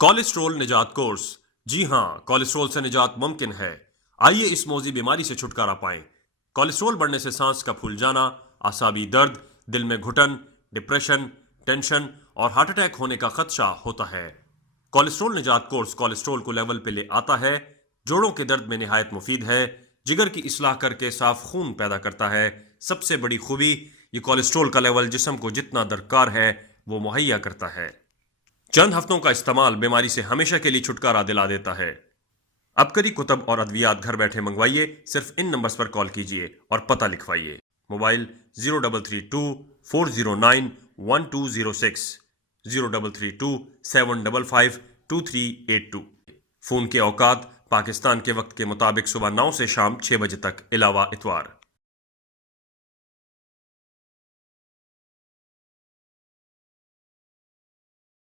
Cholesterol निजात course. जी हाँ, cholesterol से निजात मुमकिन है। आइए इस मौजी बीमारी से छुटकारा पाएं। कोलेस्ट्रॉल बढ़ने से सांस का फूल जाना, आसाबी दर्द, दिल में घुटन, डिप्रेशन, टेंशन और हार्ट अटैक होने का खदशा होता है। कोलेस्ट्रॉल निजात कोर्स कोलेस्ट्रॉल को लेवल पे ले आता है, जोड़ों के दर्द में निहायत मुफीद है, जिगर की इस्लाह करके साफ खून पैदा करता है। सबसे बड़ी खूबी, ये कोलेस्ट्रॉल का लेवल जिस्म को जितना दरकार है वो मुहैया करता है। चंद हफ्तों का इस्तेमाल बीमारी से हमेशा के लिए छुटकारा दिला देता है। अब करी कुतब और अद्वियात घर बैठे मंगवाइए। सिर्फ इन नंबर्स पर कॉल कीजिए और पता लिखवाइए। मोबाइल 0332 409 1206, 0332 755 2382। फोन के औकात पाकिस्तान के वक्त के मुताबिक सुबह 9 से शाम 6 बजे तक, अलावा इतवार।